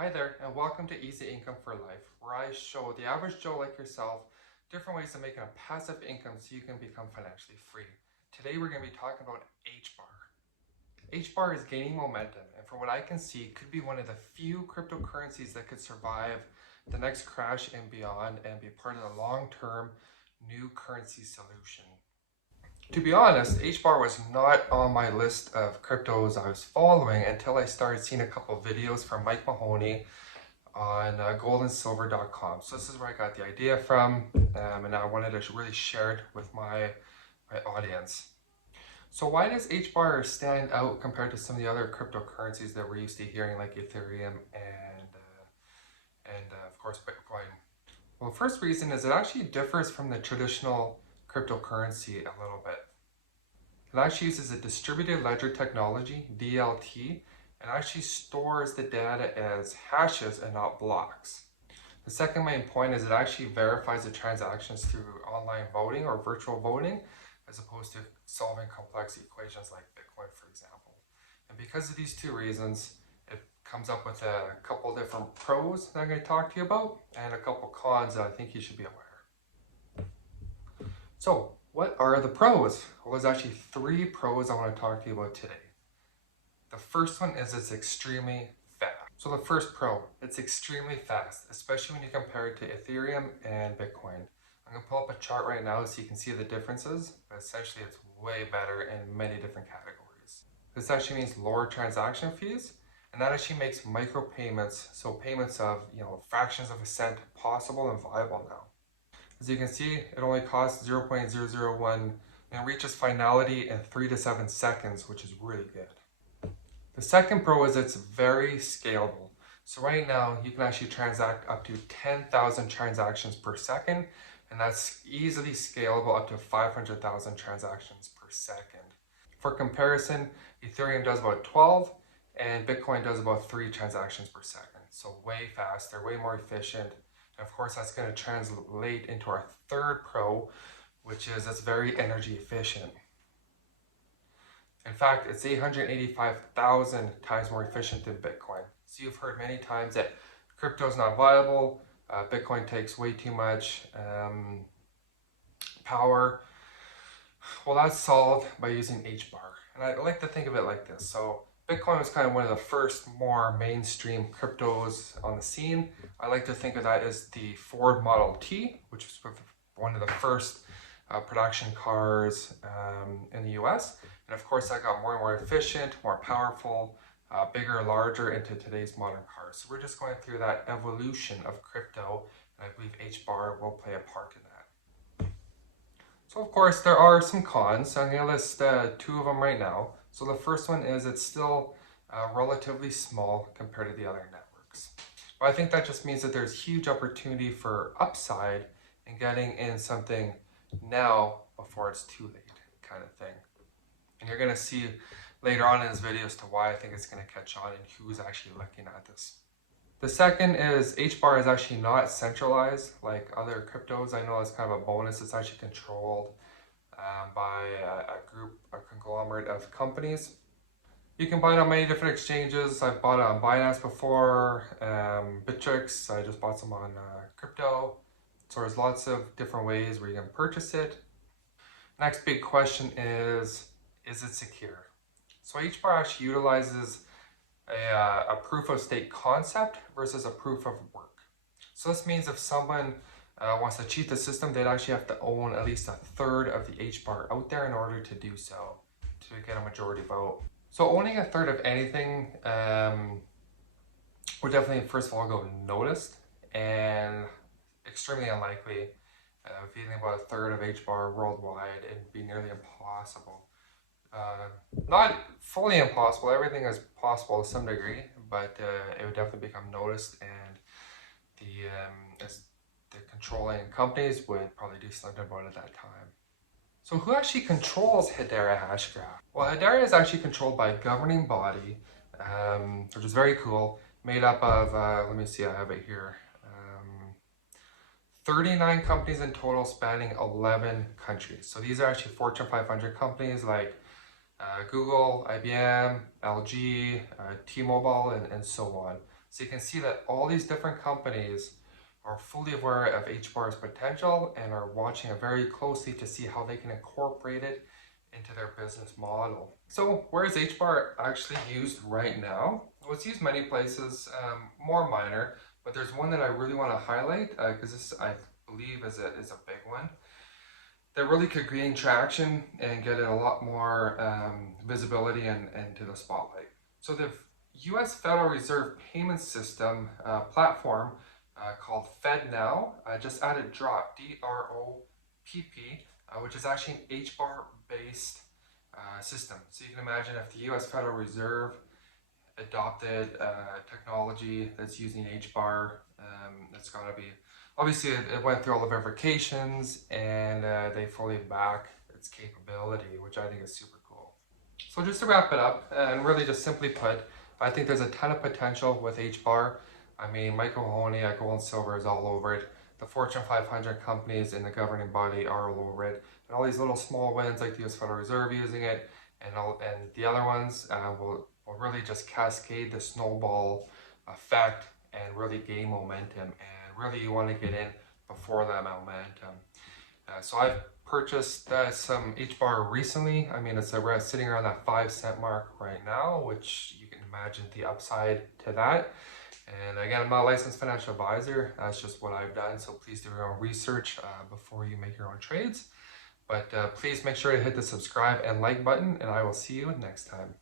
Hi there, and welcome to Easy Income for Life, where I show the average Joe like yourself different ways of making a passive income so you can become financially free. Today we're going to be talking about HBAR. HBAR is gaining momentum, and from what I can see, could be one of the few cryptocurrencies that could survive the next crash and beyond and be part of the long-term new currency solution. To be honest, HBAR was not on my list of cryptos I was following until I started seeing a couple of videos from Mike Mahoney on GOLDSILVER.com. So this is where I got the idea from, and I wanted to really share it with my audience. So why does HBAR stand out compared to some of the other cryptocurrencies that we're used to hearing, like Ethereum and of course Bitcoin? Well, the first reason is it actually differs from the traditional cryptocurrency a little bit. It actually uses a distributed ledger technology, DLT, and actually stores the data as hashes and not blocks. The second main point is it actually verifies the transactions through online voting or virtual voting, as opposed to solving complex equations like Bitcoin, for example. And because of these two reasons, it comes up with a couple different pros that I'm going to talk to you about, and a couple cons that I think you should be aware. So, what are the pros? Well, there's actually three pros I want to talk to you about today. The first one is it's extremely fast. So the first pro, it's extremely fast, especially when you compare it to Ethereum and Bitcoin. I'm going to pull up a chart right now so you can see the differences, but essentially it's way better in many different categories. This actually means lower transaction fees, and that actually makes micropayments, so payments of fractions of a cent, possible and viable now. As you can see, it only costs 0.001 and reaches finality in 3 to 7 seconds, which is really good. The second pro is it's very scalable. So right now, you can actually transact up to 10,000 transactions per second, and that's easily scalable up to 500,000 transactions per second. For comparison, Ethereum does about 12, and Bitcoin does about 3 transactions per second. So way faster, way more efficient. Of course, that's going to translate into our third pro, which is it's very energy efficient. In fact, it's 885,000 times more efficient than Bitcoin. So you've heard many times that crypto is not viable, Bitcoin takes way too much power. Well, that's solved by using HBAR. And I like to think of it like this. So Bitcoin was kind of one of the first more mainstream cryptos on the scene. I like to think of that as the Ford Model T, which was one of the first production cars in the US. And of course, that got more and more efficient, more powerful, bigger, larger into today's modern cars. So we're just going through that evolution of crypto, and I believe HBAR will play a part in that. So of course, there are some cons. I'm going to list 2 of them right now. So the first one is it's still relatively small compared to the other networks. But I think that just means that there's huge opportunity for upside in getting in something now before it's too late, kind of thing. And you're going to see later on in this video as to why I think it's going to catch on and who's actually looking at this. The second is HBAR is actually not centralized like other cryptos. I know it's kind of a bonus. It's actually controlled by a conglomerate of companies. You can buy it on many different exchanges. I've bought it on Binance before, Bittrex. I just bought some on crypto. So there's lots of different ways where you can purchase it. Next big question is it secure? So HBAR actually utilizes a proof of stake concept versus a proof of work. So this means if someone wants to cheat the system, they'd actually have to own at least 1/3 of the HBAR out there in order to do so, to get a majority vote. So owning 1/3 of anything would definitely, first of all, go noticed, and extremely unlikely. If you think about 1/3 of HBAR worldwide, it'd be nearly impossible. Not fully impossible, everything is possible to some degree, but it would definitely become noticed, and the controlling companies would probably do something about it at that time. So who actually controls Hedera Hashgraph? Well, Hedera is actually controlled by a governing body, which is very cool, made up of, let me see, I have it here, 39 companies in total spanning 11 countries. So these are actually Fortune 500 companies like Google, IBM, LG, T-Mobile, and so on. So you can see that all these different companies are fully aware of HBAR's potential and are watching it very closely to see how they can incorporate it into their business model. So where is HBAR actually used right now? Well, it's used many places, more minor, but there's one that I really want to highlight because this, I believe, is a big one that really could gain traction and get a lot more visibility and into the spotlight. So the U.S. Federal Reserve payment system platform called FedNow just added DROP, D-R-O-P-P, which is actually an HBAR based system. So you can imagine if the U.S. Federal Reserve adopted technology that's using HBAR, it's got to be, obviously it went through all the verifications and they fully back its capability, which I think is super cool. So just to wrap it up, and really just simply put, I think there's a ton of potential with HBAR. I mean, Mike Mahoney at Gold and Silver is all over it. The Fortune 500 companies in the governing body are all over it. And all these little small wins like the US Federal Reserve using it, and the other ones will really just cascade the snowball effect and really gain momentum. And really you want to get in before that momentum. So I've purchased some HBAR recently. I mean, we're sitting around that 5 cent mark right now, which you can imagine the upside to that. And again, I'm not a licensed financial advisor. That's just what I've done. So please do your own research before you make your own trades. But please make sure to hit the subscribe and like button, and I will see you next time.